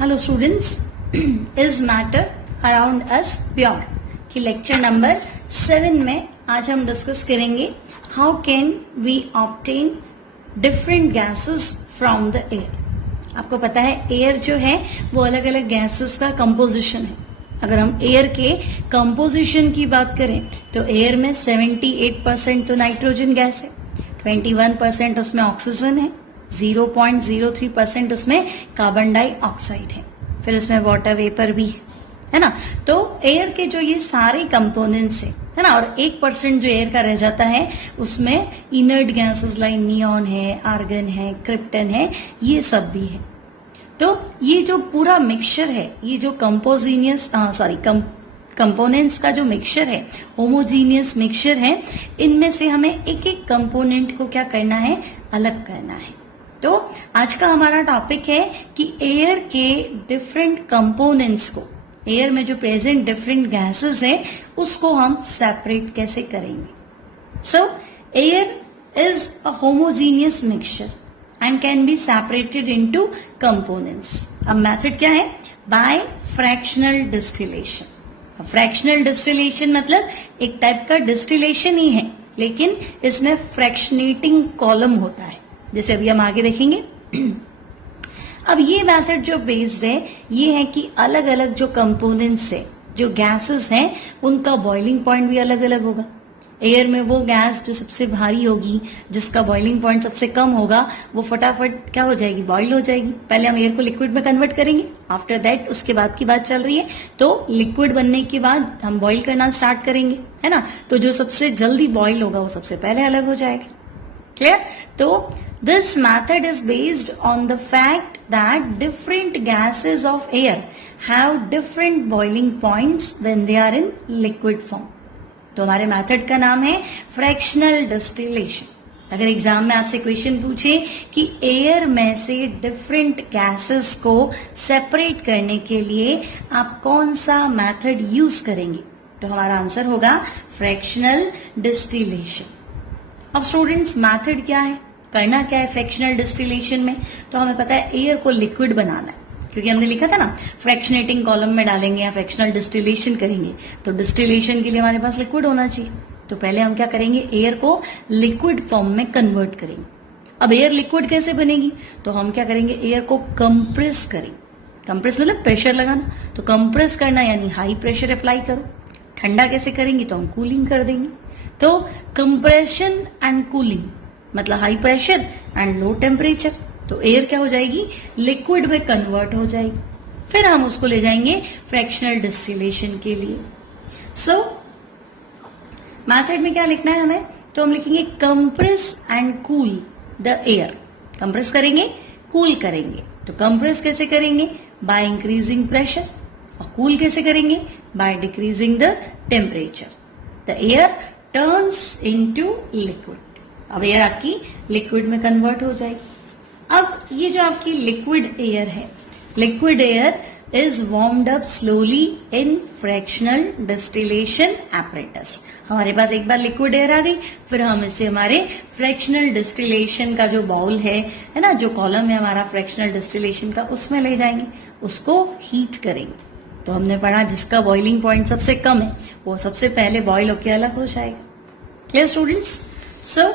Hello students, is matter around us pure की lecture number 7 में आज हम डिस्कस करेंगे how can we obtain different gases from the air. आपको पता है एयर जो है वो अलग अलग गैसेस का कंपोजिशन है। अगर हम एयर के कंपोजिशन की बात करें तो एयर में 78% तो नाइट्रोजन गैस है, 21% उसमें ऑक्सीजन है, 0.03% उसमें कार्बन डाइऑक्साइड है, फिर उसमें वाटर वेपर भी है ना। तो एयर के जो ये सारे कंपोनेंट्स है ना, और 1% जो एयर का रह जाता है उसमें इनर्ट गैसेस लाइक नियॉन है, आर्गन है, क्रिप्टन है, ये सब भी है। तो ये जो पूरा मिक्सचर है, ये जो कंपोनेंट्स का जो मिक्सचर है, होमोजीनियस मिक्सचर है, इनमें से हमें एक एक कंपोनेंट को क्या करना है, अलग करना है। तो आज का हमारा टॉपिक है कि एयर के डिफरेंट कंपोनेंट्स को, एयर में जो प्रेजेंट डिफरेंट गैसेस है उसको हम सेपरेट कैसे करेंगे। So air is a homogeneous mixture and can be separated into components. अब मेथड क्या है, by fractional distillation. Fractional distillation मतलब एक टाइप का डिस्टिलेशन ही है, लेकिन इसमें फ्रैक्शनेटिंग कॉलम होता है, जैसे अभी हम आगे देखेंगे। अब ये मेथड जो बेस्ड है ये है कि अलग अलग जो कंपोनेंट्स है, जो गैसेस हैं, उनका बॉइलिंग पॉइंट भी अलग अलग होगा। एयर में वो गैस जो सबसे भारी होगी, जिसका बॉइलिंग पॉइंट सबसे कम होगा, वो फटाफट क्या हो जाएगी, बॉइल हो जाएगी। पहले हम एयर को लिक्विड में कन्वर्ट करेंगे, आफ्टर दैट उसके बाद की बात चल रही है, तो लिक्विड बनने के बाद हम बॉइल करना स्टार्ट करेंगे, है ना। तो जो सबसे जल्दी बॉइल होगा वो सबसे पहले अलग हो जाएगा। क्लियर। तो this method is based on the fact that different gases of air have different boiling points when they are in liquid form. तो हमारे मेथड का नाम है फ्रैक्शनल डिस्टिलेशन। अगर एग्जाम में आपसे क्वेश्चन पूछे कि एयर में से डिफरेंट गैसेस को सेपरेट करने के लिए आप कौन सा मेथड यूज करेंगे, तो हमारा आंसर होगा फ्रैक्शनल डिस्टिलेशन। अब स्टूडेंट्स, मेथड क्या है, करना क्या है फ्रैक्शनल डिस्टिलेशन में। तो हमें पता है एयर को लिक्विड बनाना है, क्योंकि हमने लिखा था ना फ्रैक्शनेटिंग कॉलम में डालेंगे या फ्रैक्शनल डिस्टिलेशन करेंगे, तो डिस्टिलेशन के लिए हमारे पास लिक्विड होना चाहिए। तो पहले हम क्या करेंगे, एयर को लिक्विड फॉर्म में कन्वर्ट करेंगे। अब एयर लिक्विड कैसे बनेगी, तो हम क्या करेंगे, एयर को कंप्रेस करेंगे। कंप्रेस मतलब प्रेशर लगाना, तो कंप्रेस करना यानी हाई प्रेशर अप्लाई करो। ठंडा कैसे करेंगे, तो हम कूलिंग कर देंगे। तो कंप्रेशन एंड कूलिंग मतलब high pressure and low temperature. तो एयर क्या हो जाएगी, लिक्विड में कन्वर्ट हो जाएगी। फिर हम उसको ले जाएंगे फ्रैक्शनल डिस्टिलेशन के लिए। सो मेथड में क्या लिखना है हमें, तो हम लिखेंगे compress and cool the air. Compress करेंगे, कूल करेंगे। तो कंप्रेस कैसे करेंगे, बाय इंक्रीजिंग प्रेशर, और कूल कैसे करेंगे, by decreasing the temperature. The air turns into liquid. अब एयर आपकी लिक्विड में कन्वर्ट हो जाएगी। अब ये जो आपकी लिक्विड एयर है, liquid air is warmed up slowly in fractional distillation apparatus. हमारे पास एक बार लिक्विड एयर आ गई, फिर हम इसे हमारे फ्रैक्शनल डिस्टिलेशन का जो बाउल है ना, जो कॉलम है हमारा फ्रैक्शनल डिस्टिलेशन का, उसमें ले जाएंगे, उसको हीट करेंगे। तो हमने पढ़ा जिसका बॉइलिंग पॉइंट सबसे कम है वो सबसे पहले बॉइल होकर अलग हो जाएगा। Clear students. सो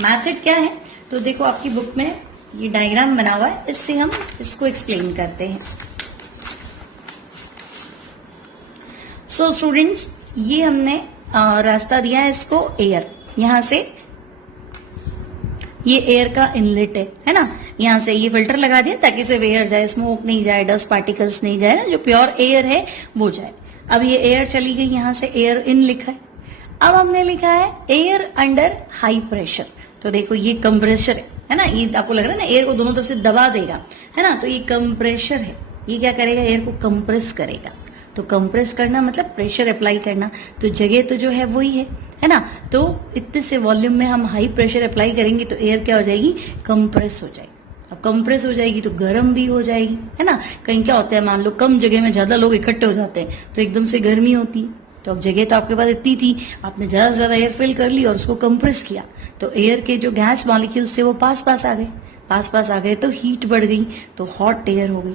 मैथड क्या है, तो देखो आपकी बुक में ये डायग्राम बना हुआ है, इससे हम इसको एक्सप्लेन करते हैं। सो स्टूडेंट्स, ये हमने रास्ता दिया है इसको एयर, यहां से ये एयर का इनलेट है ना, यहां से ये फिल्टर लगा दिया ताकि सिर्फ एयर जाए, स्मोक नहीं जाए, डस्ट पार्टिकल्स नहीं जाए ना, जो प्योर एयर है वो जाए। अब ये एयर चली गई, यहां से एयर इन लिखा है। अब हमने लिखा है एयर अंडर हाई प्रेशर। तो देखो ये कंप्रेशर है ना, ये आपको लग रहा है ना एयर को दोनों तरफ से दबा देगा, है ना। तो ये कंप्रेशर है, ये क्या करेगा, एयर को कंप्रेस करेगा। तो कंप्रेस करना मतलब प्रेशर अप्लाई करना, तो जगह तो जो है वही है ना। तो इतने से वॉल्यूम में हम हाई प्रेशर अप्लाई करेंगे तो एयर क्या हो जाएगी, कंप्रेस हो जाएगी। अब कंप्रेस हो जाएगी तो गर्म भी हो जाएगी, है ना। कहीं क्या होता है, मान लो कम जगह में ज्यादा लोग इकट्ठे हो जाते हैं तो एकदम से गर्मी होती है। तो अब जगह तो आपके पास इतनी थी, आपने ज्यादा से ज्यादा एयर फिल कर ली और उसको कंप्रेस किया, तो एयर के जो गैस मॉलिक्यूल्स थे वो पास पास आ गए, पास पास आ गए तो हीट बढ़ गई, तो हॉट एयर हो गई।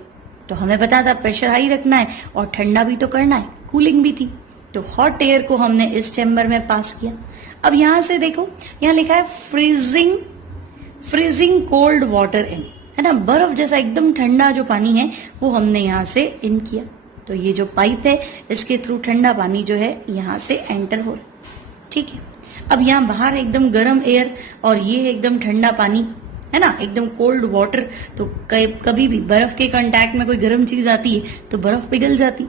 तो हमें पता था प्रेशर हाई रखना है और ठंडा भी तो करना है, कूलिंग भी थी। तो हॉट एयर को हमने इस चैम्बर में पास किया। अब यहां से देखो, यहां लिखा है फ्रीजिंग कोल्ड वाटर इन, है ना, बर्फ जैसा एकदम ठंडा जो पानी है वो हमने यहां से इन किया। तो ये जो पाइप है इसके थ्रू ठंडा पानी जो है यहां से एंटर हो रहा है, ठीक है। अब यहाँ बाहर एकदम गर्म एयर और ये है एकदम ठंडा पानी, है ना, एकदम कोल्ड वाटर। तो कभी भी बर्फ के कांटेक्ट में कोई गर्म चीज आती है तो बर्फ पिघल जाती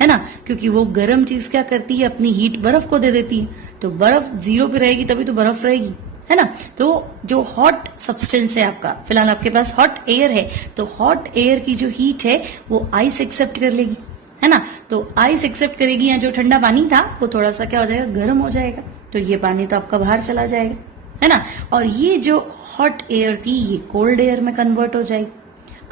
है ना, क्योंकि वो गर्म चीज क्या करती है, अपनी हीट बर्फ को दे देती है। तो बर्फ जीरो पे रहेगी तभी तो बर्फ रहेगी, है ना। तो जो हॉट सब्सटेंस है आपका, फिलहाल आपके पास हॉट एयर है, तो हॉट एयर की जो हीट है वो आइस एक्सेप्ट कर लेगी, है ना। तो आइस एक्सेप्ट करेगी, या जो ठंडा पानी था वो थोड़ा सा क्या हो जाएगा, गर्म हो जाएगा। तो ये पानी तो आपका बाहर चला जाएगा, है ना। और ये जो हॉट एयर थी ये कोल्ड एयर में कन्वर्ट हो जाएगी।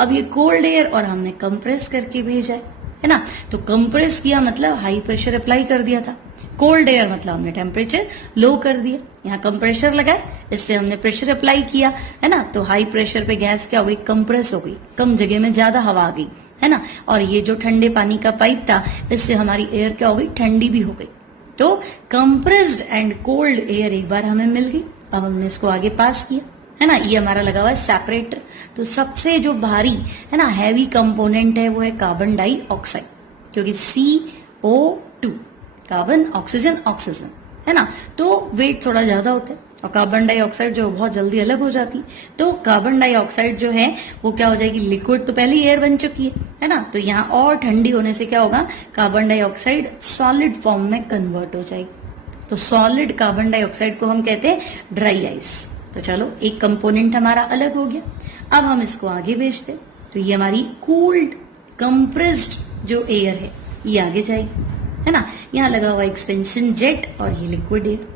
अब ये कोल्ड एयर और हमने कंप्रेस करके भेजा है ना। तो कंप्रेस किया मतलब हाई प्रेशर अप्लाई कर दिया था, कोल्ड एयर मतलब हमने टेम्परेचर लो कर दिया। यहाँ कंप्रेशर लगाए, इससे हमने प्रेशर अप्लाई किया, है ना। तो हाई प्रेशर पे गैस क्या हो गई, कंप्रेस हो गई, कम जगह में ज्यादा हवा आ गई, है ना। और ये जो ठंडे पानी का पाइप था इससे हमारी एयर क्या हो गई, ठंडी भी हो गई। तो कंप्रेस्ड एंड कोल्ड एयर एक बार हमें मिल गई। अब हमने इसको आगे पास किया, है ना। ये हमारा लगा हुआ है सेपरेटर। तो सबसे जो भारी, है ना, हैवी कंपोनेंट है वो है कार्बन डाइऑक्साइड, क्योंकि CO2 कार्बन ऑक्सीजन ऑक्सीजन, है ना। तो वेट थोड़ा ज्यादा होता है और कार्बन डाइऑक्साइड जो बहुत जल्दी अलग हो जाती। तो कार्बन डाइऑक्साइड जो है वो क्या हो जाएगी, लिक्विड तो पहले ही एयर बन चुकी है ना। तो यहाँ और ठंडी होने से क्या होगा, कार्बन डाइऑक्साइड सॉलिड फॉर्म में कन्वर्ट हो जाएगी। तो सॉलिड कार्बन डाइऑक्साइड को हम कहते हैं ड्राई आइस। तो चलो एक कंपोनेंट हमारा अलग हो गया। अब हम इसको आगे भेजते, तो ये हमारी कूल्ड कंप्रेस्ड जो एयर है ये आगे जाएगी, है ना। यहाँ लगा हुआ एक्सपेंशन जेट और ये लिक्विड एयर।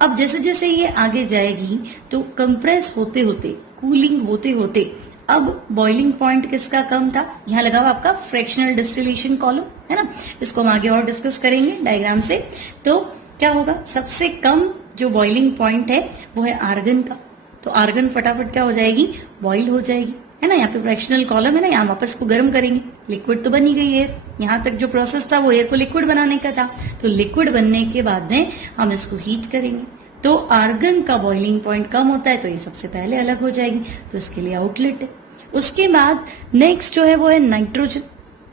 अब जैसे जैसे ये आगे जाएगी तो कंप्रेस होते होते, कूलिंग होते होते, अब बॉइलिंग पॉइंट किसका कम था, यहाँ लगा हुआ आपका फ्रैक्शनल डिस्टिलेशन कॉलम, है ना। इसको हम आगे और डिस्कस करेंगे डायग्राम से। तो क्या होगा, सबसे कम जो बॉइलिंग पॉइंट है वो है आर्गन का। तो आर्गन फटाफट क्या हो जाएगी, बॉइल हो जाएगी, है ना। यहाँ पे फ्रैक्शनल कॉलम है ना, यहाँ वापस को गर्म करेंगे, लिक्विड तो बनी गई एयर। यहाँ तक जो प्रोसेस था वो एयर को लिक्विड बनाने का था। तो लिक्विड बनने के बाद में हम इसको हीट करेंगे। तो आर्गन का बॉइलिंग पॉइंट कम होता है तो ये सबसे पहले अलग हो जाएगी, तो इसके लिए आउटलेट है। उसके बाद नेक्स्ट जो है वो है नाइट्रोजन।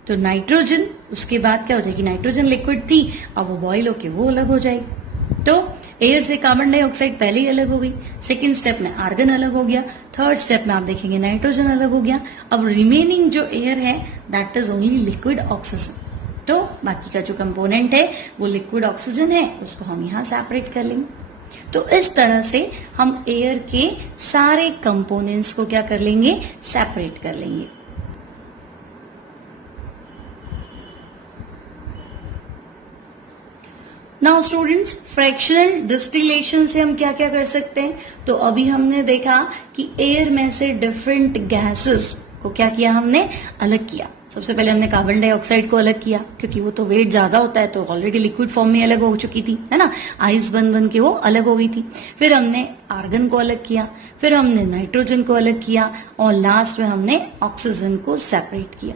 तो नाइट्रोजन उसके बाद क्या हो जाएगी, नाइट्रोजन लिक्विड थी, अब वो बॉइल होके वो अलग हो जाएगी। तो एयर से कार्बन डाइऑक्साइड पहले ही अलग हो गई, सेकेंड स्टेप में आर्गन अलग हो गया, थर्ड स्टेप में आप देखेंगे नाइट्रोजन अलग हो गया। अब रिमेनिंग जो एयर है that is only liquid oxygen. तो बाकी का जो कंपोनेंट है वो लिक्विड ऑक्सीजन है, उसको हम यहाँ सेपरेट कर लेंगे। तो इस तरह से हम एयर के सारे कंपोनेंट्स को क्या कर लेंगे, सेपरेट कर लेंगे। नाउ स्टूडेंट्स, फ्रैक्शनल डिस्टिलेशन से हम क्या क्या कर सकते हैं। तो अभी हमने देखा कि एयर में से डिफरेंट गैसेस को क्या किया, हमने अलग किया। सबसे पहले हमने कार्बन डाइऑक्साइड को अलग किया, क्योंकि वो तो वेट ज्यादा होता है, तो ऑलरेडी लिक्विड फॉर्म में अलग हो चुकी थी, है ना, आइस बन बन के वो अलग हो गई थी। फिर हमने आर्गन को अलग किया, फिर हमने नाइट्रोजन को अलग किया, और लास्ट में हमने ऑक्सीजन को सेपरेट किया।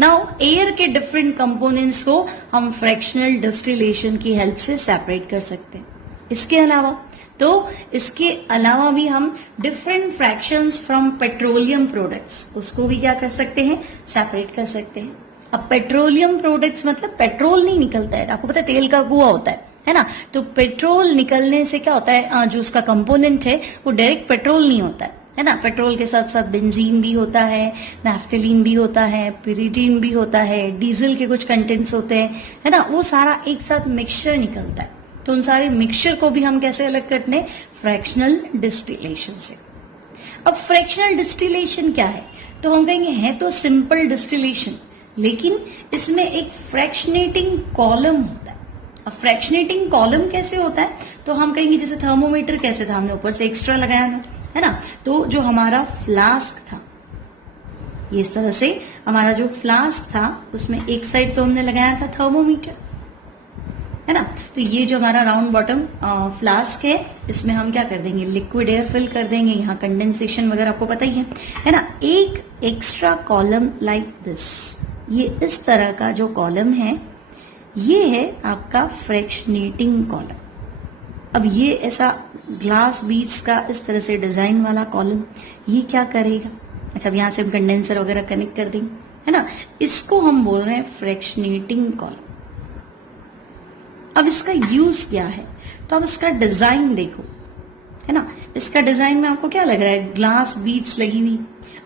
नाउ एयर के डिफरेंट कंपोनेंट्स को हम फ्रैक्शनल डिस्टिलेशन की हेल्प से सेपरेट कर सकते हैं। इसके अलावा भी हम different fractions from petroleum products, उसको भी क्या कर सकते हैं, सेपरेट कर सकते हैं। अब पेट्रोलियम प्रोडक्ट्स मतलब पेट्रोल नहीं निकलता है, आपको पता है तेल का कुआं होता है ना। तो पेट्रोल निकलने से क्या होता है, जो उसका कंपोनेंट है वो डायरेक्ट पेट्रोल नहीं होता है ना। पेट्रोल के साथ साथ बेंजीन भी होता है, नैफ्थलीन भी होता है, पिरिटीन भी होता है, डीजल के कुछ कंटेंट्स होते हैं, है ना। वो सारा एक साथ मिक्सचर निकलता है। तो उन सारे मिक्सचर को भी हम कैसे अलग करते हैं, फ्रैक्शनल डिस्टिलेशन से। अब फ्रैक्शनल डिस्टिलेशन क्या है, तो हम कहेंगे है तो सिंपल डिस्टिलेशन, लेकिन इसमें एक फ्रैक्शनेटिंग कॉलम होता है। अब फ्रैक्शनेटिंग कॉलम कैसे होता है, तो हम कहेंगे जैसे थर्मोमीटर कैसे था, हमने ऊपर से एक्स्ट्रा लगाया था, है ना। तो जो हमारा फ्लास्क था, ये इस तरह से हमारा जो फ्लास्क था उसमें एक साइड तो हमने लगाया था थर्मोमीटर, है ना। तो ये जो हमारा राउंड बॉटम फ्लास्क है, इसमें हम क्या कर देंगे, लिक्विड एयर फिल कर देंगे। यहाँ कंडेंसेशन वगैरह आपको पता ही है ना। एक एक्स्ट्रा कॉलम लाइक दिस, ये इस तरह का जो कॉलम है ये है आपका फ्रैक्शनेटिंग कॉलम। अब ये ऐसा ग्लास बीड्स का इस तरह से डिजाइन वाला कॉलम ये क्या करेगा, अच्छा अब यहां से हम कंडेंसर वगैरह कनेक्ट कर देंगे, है ना। इसको हम बोल रहे हैं फ्रैक्शनेटिंग कॉलम। अब इसका यूज क्या है, तो अब इसका डिजाइन देखो, है ना। इसका डिजाइन में आपको क्या लग रहा है, ग्लास बीड्स लगी हुई।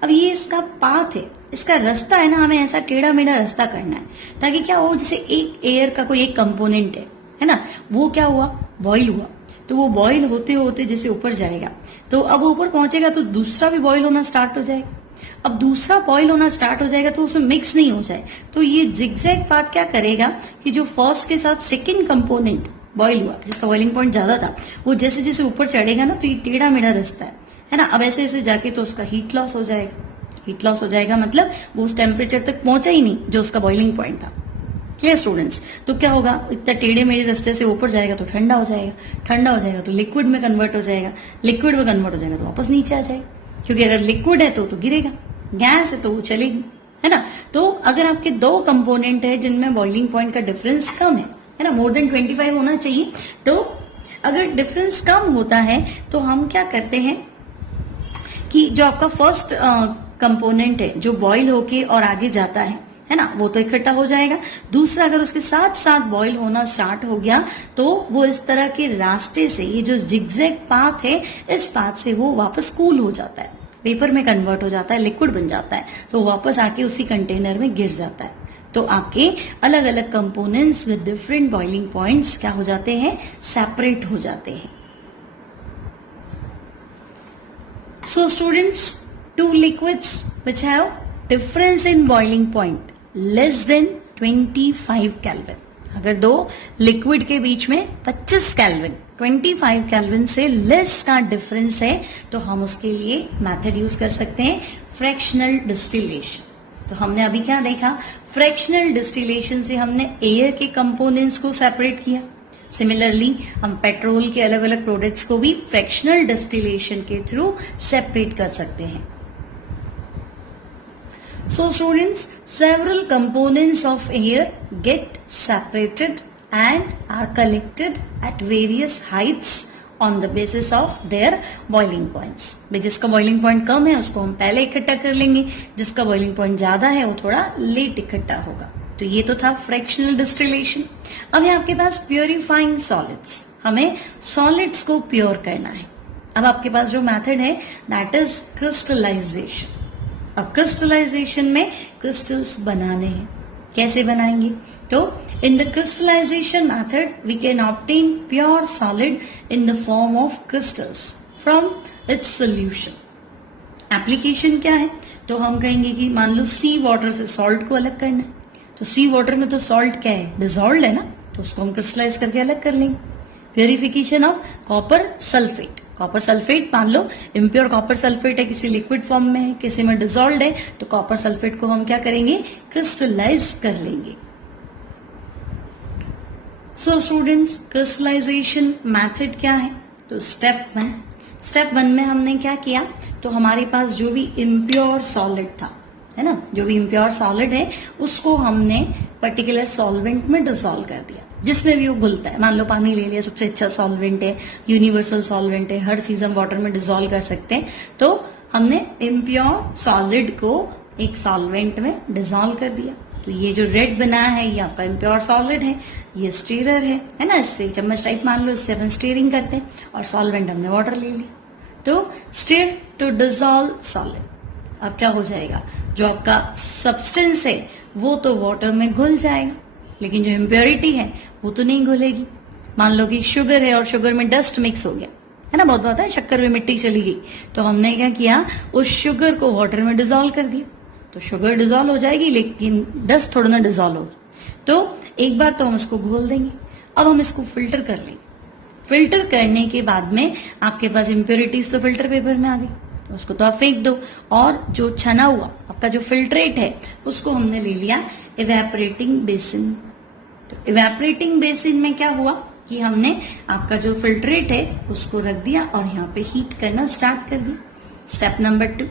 अब ये इसका पाथ है, इसका रास्ता है ना, हमें ऐसा टेढ़ा मेढ़ा रास्ता करना है ताकि क्या हो, जैसे एक एयर का कोई एक कंपोनेंट है ना, वो क्या हुआ, बॉईल हुआ, तो वो बॉईल होते होते जैसे ऊपर जाएगा, तो अब वो ऊपर पहुंचेगा तो दूसरा भी बॉईल होना स्टार्ट हो जाएगा। अब दूसरा बॉईल होना स्टार्ट हो जाएगा तो उसमें मिक्स नहीं हो जाए, तो ये जिगजैग पाथ क्या करेगा कि जो फर्स्ट के साथ सेकंड कंपोनेंट बॉईल हुआ, जिसका बॉइलिंग पॉइंट ज्यादा था, वो जैसे जैसे ऊपर चढ़ेगा ना, तो ये टेढ़ा मेढ़ा रास्ता है ना। अब ऐसे ऐसे जाके तो उसका हीट लॉस हो जाएगा। हीट लॉस हो जाएगा मतलब वो उस टेम्परेचर तक पहुंचा ही नहीं जो उसका बॉइलिंग पॉइंट था। क्लियर स्टूडेंट्स, तो क्या होगा, इतना टेढ़े मेढ़े रास्ते से ऊपर जाएगा तो ठंडा हो जाएगा, ठंडा हो जाएगा तो लिक्विड में कन्वर्ट हो जाएगा, लिक्विड में कन्वर्ट हो जाएगा तो वापस नीचे आ जाएगा, क्योंकि अगर लिक्विड है तो गिरेगा, गैस है तो वो चलेगी, है ना। तो अगर आपके दो कंपोनेंट है जिनमें बॉइलिंग पॉइंट का डिफरेंस कम है ना, मोर देन 25 होना चाहिए, तो अगर डिफरेंस कम होता है तो हम क्या करते हैं कि जो आपका फर्स्ट कंपोनेंट है जो बॉईल होके और आगे जाता है ना, वो तो इकट्ठा हो जाएगा। दूसरा अगर उसके साथ साथ बॉईल होना स्टार्ट हो गया तो वो इस तरह के रास्ते से, ये जो जिगजैग पाथ है, इस पाथ से वो वापस कूल हो जाता है, पेपर में कन्वर्ट हो जाता है, लिक्विड बन जाता है, तो वापस आके उसी कंटेनर में गिर जाता है। तो आपके अलग अलग components with different boiling points क्या हो जाते हैं, सेपरेट हो जाते हैं। So students, two liquids which have difference in boiling point less than 25 kelvin, अगर दो लिक्विड के बीच में 25 केल्विन 25 केल्विन से लेस का डिफरेंस है तो हम उसके लिए मेथड यूज कर सकते हैं फ्रैक्शनल डिस्टिलेशन। तो हमने अभी क्या देखा, फ्रैक्शनल डिस्टिलेशन से हमने एयर के कंपोनेंट्स को सेपरेट किया। सिमिलरली हम पेट्रोल के अलग अलग प्रोडक्ट्स को भी फ्रैक्शनल डिस्टिलेशन के थ्रू सेपरेट कर सकते हैं। So students, several components of air get separated and are collected at various heights on the basis of their boiling points। भाई जिसका boiling point कम है उसको हम पहले इकट्ठा कर लेंगे, जिसका boiling point ज्यादा है वो थोड़ा लेट इकट्ठा होगा। तो ये तो था फ्रैक्शनल डिस्टिलेशन। अब है आपके पास प्योरीफाइंग सॉलिड्स, हमें सॉलिड्स को प्योर करना है। अब आपके पास जो मेथड है दैट इज क्रिस्टलाइजेशन। अब क्रिस्टलाइजेशन में क्रिस्टल्स बनाने हैं, कैसे बनाएंगे, तो in the crystallization method we can obtain pure solid in the form of crystals from its solution. Application क्या है, तो हम कहेंगे कि मान लो सी वाटर से सॉल्ट को अलग करना है, तो सी वाटर में तो सॉल्ट क्या है, डिजॉल्व है ना, तो उसको हम क्रिस्टलाइज करके अलग कर लेंगे। Purification of copper sulphate, copper sulphate मान लो इम्प्योर कॉपर सल्फेट है, किसी लिक्विड फॉर्म में है, किसी में डिजॉल्व है, तो कॉपर सल्फेट को हम क्या करेंगे, क्रिस्टलाइज कर लेंगे। सो स्टूडेंट्स, क्रिस्टलाइजेशन मेथड क्या है, तो स्टेप वन में हमने क्या किया, तो हमारे पास जो भी इम्प्योर सॉलिड था, है ना, जो भी इम्प्योर सॉलिड है उसको हमने पर्टिकुलर सॉल्वेंट में डिसॉल्व कर दिया, जिसमें भी वो घुलता है। मान लो पानी ले लिया, सबसे अच्छा सॉल्वेंट है, यूनिवर्सल सॉल्वेंट है, हर चीज हम वाटर में डिसॉल्व कर सकते हैं। तो हमने इम्प्योर सॉलिड को एक सॉल्वेंट में डिसॉल्व कर दिया। तो ये जो रेड बना है ये आपका इम्प्योर सॉलिड है, ये स्टीरर है ना, इससे चम्मच टाइप मान लो, इससे अपन स्टीयरिंग करते हैं, और सॉल्वेंट हमने वाटर ले लिया। तो स्टीयर टू डिसॉल्व सॉलिड, अब क्या हो जाएगा, जो आपका सब्सटेंस है वो तो वाटर में घुल जाएगा, लेकिन जो इम्प्योरिटी है वो तो नहीं घुलेगी। मान लो कि शुगर है और शुगर में डस्ट मिक्स हो गया, है ना, बहुत बात है, शक्कर में मिट्टी चली गई, तो हमने क्या किया, उस शुगर को वाटर में डिसॉल्व कर दिया, तो शुगर डिसॉल्व हो जाएगी लेकिन डस्ट थोड़ा ना डिसॉल्व होगी। तो एक बार तो हम इसको घोल देंगे। अब हम इसको फिल्टर कर लेंगे। फिल्टर करने के बाद में आपके पास इम्प्योरिटीज तो फिल्टर पेपर में आ गई, तो उसको तो आप फेंक दो, और जो छना हुआ आपका जो फिल्ट्रेट है उसको हमने ले लिया इवेपोरेटिंग बेसिन, तो इवेपोरेटिंग बेसिन में क्या हुआ कि हमने आपका जो फिल्ट्रेट है उसको रख दिया और यहाँ पे हीट करना स्टार्ट कर दिया। Step number 2,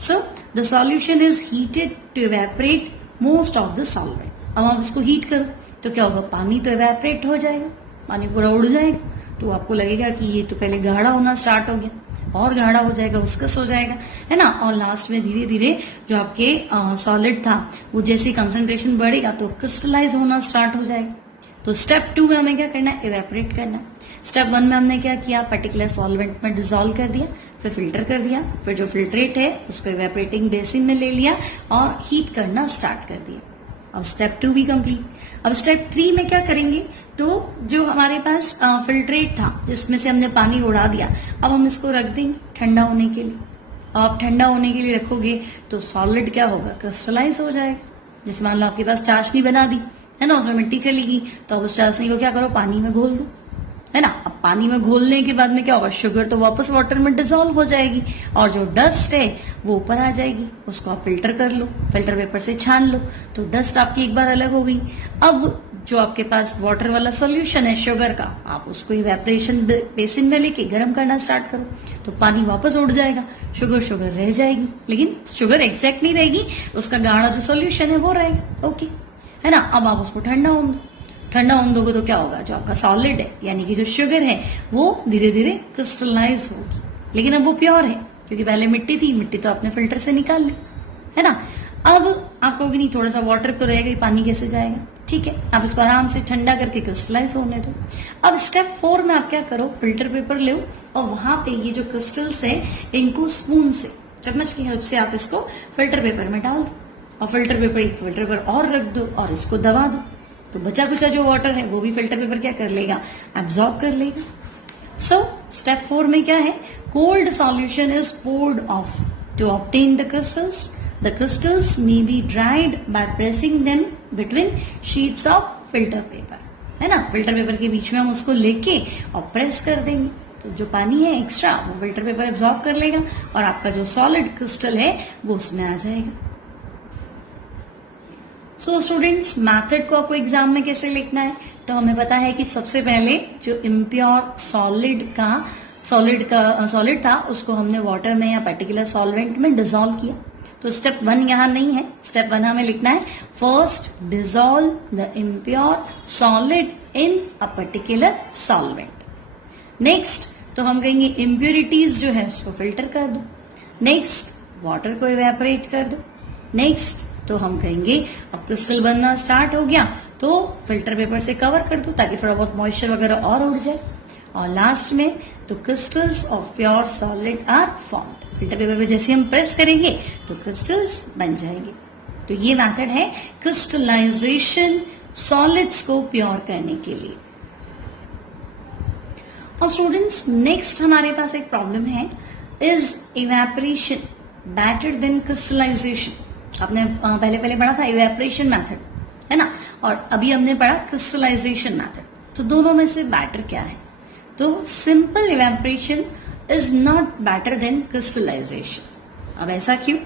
so the solution is heated to evaporate most of the solvent. अब आप इसको हीट करो तो क्या होगा, पानी तो इवेपोरेट हो जाएगा, पानी पूरा उड़ जाएगा, तो आपको लगेगा कि ये तो पहले गाढ़ा होना स्टार्ट हो गया और गाढ़ा हो जाएगा, विस्कस हो जाएगा, है ना। और लास्ट में धीरे धीरे जो आपके सॉलिड था वो जैसे कंसंट्रेशन बढ़ेगा तो क्रिस्टलाइज होना स्टार्ट हो जाएगा। तो स्टेप 2 में हमें क्या करना है, इवेपोरेट करना है। स्टेप 1 में हमने क्या किया, पर्टिकुलर सॉल्वेंट में डिसॉल्व कर दिया, फिर फिल्टर कर दिया, फिर जो फिल्ट्रेट है उसको इवेपोरेटिंग बेसिन में ले लिया और हीट करना स्टार्ट कर दिया। अब स्टेप 2 भी कंप्लीट। अब स्टेप 3 में क्या करेंगे, तो जो हमारे पास फिल्ट्रेट था जिसमें से हमने पानी उड़ा दिया, अब हम इसको रख देंगे ठंडा होने के लिए। अब आप ठंडा होने के लिए रखोगे तो सॉलिड क्या होगा, क्रिस्टलाइज हो जाएगा। जैसे मान लो आपके पास चाशनी बना दी है ना, उसमें मिट्टी चली गई, तो अब उस चाशनी को क्या करो, पानी में घोल दो, है ना। अब पानी में घोलने के बाद में क्या होगा, शुगर तो वापस वाटर में डिसॉल्व हो जाएगी और जो डस्ट है वो ऊपर आ जाएगी, उसको आप फिल्टर कर लो, फिल्टर पेपर से छान लो, तो डस्ट आपकी एक बार अलग हो गई। अब जो आपके पास वाटर वाला सॉल्यूशन है शुगर का, आप उसको इवेपोरेशन बेसिन में लेके गर्म करना स्टार्ट करो, तो पानी वापस उड़ जाएगा, शुगर रह जाएगी, लेकिन शुगर एग्जैक्ट नहीं रहेगी, उसका गाढ़ा जो सॉल्यूशन है वो रहेगा, ओके, है ना। अब आप उसको ठंडा होने दो, ठंडा होने दोगे तो क्या होगा, जो आपका सॉलिड है यानी कि जो शुगर है वो धीरे धीरे क्रिस्टलाइज होगी, लेकिन अब वो प्योर है क्योंकि पहले मिट्टी थी, मिट्टी तो आपने फिल्टर से निकाल ली, है ना। अब आप कहोगे नहीं थोड़ा सा वाटर तो रहेगा, पानी कैसे जाएगा, ठीक है, आप इसको आराम से ठंडा करके क्रिस्टलाइज होने दो। अब स्टेप 4 में आप क्या करो, फिल्टर पेपर लो और वहां पे ये जो क्रिस्टल्स है इनको स्पून से, चम्मच की हेल्प से आप इसको फिल्टर पेपर में डाल दो और फिल्टर पेपर और रख दो और इसको दबा दो, तो बचा कुचा जो वाटर है वो भी फिल्टर पेपर क्या कर लेगा, एब्जॉर्ब कर लेगा। सो स्टेप 4 में क्या है, cold solution is poured off to obtain the crystals. The crystals may be dried by pressing them between sheets of filter paper, है ना। फिल्टर पेपर के बीच में हम उसको लेके और प्रेस कर देंगे, तो जो पानी है एक्स्ट्रा वो फिल्टर पेपर एब्जॉर्ब कर लेगा और आपका जो सॉलिड क्रिस्टल है वो उसमें आ जाएगा। सो स्टूडेंट्स, मैथड को आपको एग्जाम में कैसे लिखना है, तो हमें पता है कि सबसे पहले जो इम्प्योर सॉलिड था उसको हमने वाटर में या पर्टिकुलर सॉल्वेंट में डिसॉल्व किया। तो स्टेप 1 यहाँ नहीं है, स्टेप 1 हमें लिखना है, first dissolve the impure solid in a particular solvent. Next तो हम कहेंगे इम्प्योरिटीज जो है उसको फिल्टर कर दो, नेक्स्ट वाटर को इवेपोरेट कर दो, नेक्स्ट तो हम कहेंगे अब क्रिस्टल बनना स्टार्ट हो गया तो फिल्टर पेपर से कवर कर दो ताकि थोड़ा बहुत मॉइस्चर वगैरह और उड़ जाए, और लास्ट में तो crystals of pure solid are formed. Filter paper पे जैसे हम प्रेस करेंगे तो क्रिस्टल्स बन जाएंगे। तो ये मेथड है क्रिस्टलाइजेशन सॉलिड्स को प्योर करने के लिए। और स्टूडेंट्स, नेक्स्ट हमारे पास एक प्रॉब्लम है, is evaporation better than crystallization. आपने पहले पढ़ा था इवेपोरेशन मेथड, है ना, और अभी हमने पढ़ा क्रिस्टलाइजेशन मेथड, तो दोनों में से बेटर क्या है, तो simple evaporation is not better than crystallization. अब ऐसा क्यों,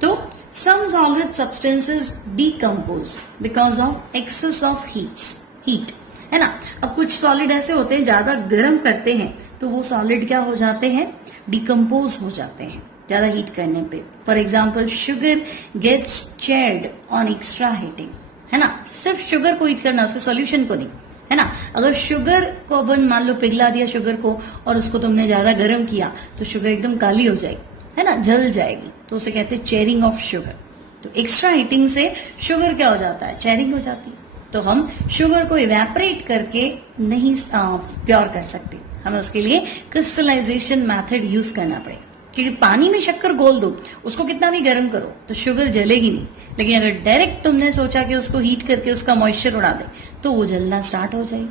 तो some solid substances decompose because of excess of heat, है ना। अब कुछ सॉलिड ऐसे होते हैं ज्यादा गर्म करते हैं तो वो सॉलिड क्या हो जाते हैं, डिकम्पोज हो जाते हैं ज्यादा हीट करने पे। For example sugar gets charred on extra heating, है ना। सिर्फ शुगर को हीट करना, उसके सॉल्यूशन को नहीं, है ना। अगर शुगर को अपन मान लो पिघला दिया शुगर को और उसको तुमने ज्यादा गर्म किया तो शुगर एकदम काली हो जाएगी, है ना, जल जाएगी, तो उसे कहते हैं चेयरिंग ऑफ शुगर। तो एक्स्ट्रा हीटिंग से शुगर क्या हो जाता है, चेयरिंग हो जाती है। तो हम शुगर को इवेपोरेट करके नहीं प्योर कर सकते, हमें उसके लिए क्रिस्टलाइजेशन मेथड यूज करना पड़ेगा, क्योंकि पानी में शक्कर घोल दो, उसको कितना भी गर्म करो तो शुगर जलेगी नहीं, लेकिन अगर डायरेक्ट तुमने सोचा कि उसको हीट करके उसका मॉइस्चर उड़ा दे तो वो जलना स्टार्ट हो जाएगी।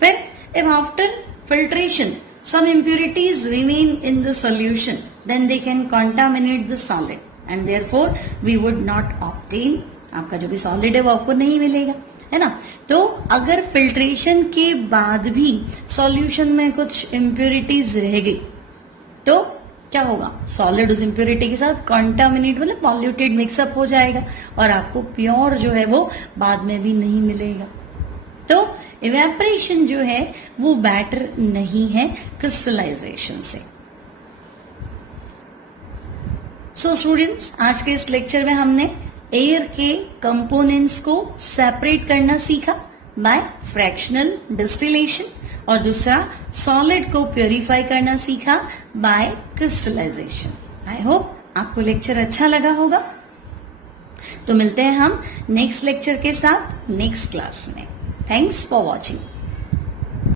फिर if after filtration some impurities remain in the solution, then they can contaminate the solid and therefore we would not obtain, आपका जो भी सॉलिड है वो आपको नहीं मिलेगा, है ना। तो अगर फिल्ट्रेशन के बाद भी सॉल्यूशन में कुछ इम्प्योरिटीज रह गई तो क्या होगा, सॉलिड उस इम्प्योरिटी के साथ कॉन्टामिनेट मतलब पॉल्यूटेड मिक्सअप हो जाएगा और आपको प्योर जो है वो बाद में भी नहीं मिलेगा। तो इवेपोरेशन जो है वो बेटर नहीं है क्रिस्टलाइजेशन से। सो स्टूडेंट्स, आज के इस लेक्चर में हमने एयर के कंपोनेंट्स को सेपरेट करना सीखा बाय फ्रैक्शनल डिस्टिलेशन, और दूसरा सॉलिड को प्योरीफाई करना सीखा बाय क्रिस्टलाइजेशन। आई होप आपको लेक्चर अच्छा लगा होगा। तो मिलते हैं हम नेक्स्ट लेक्चर के साथ नेक्स्ट क्लास में। Thanks for watching.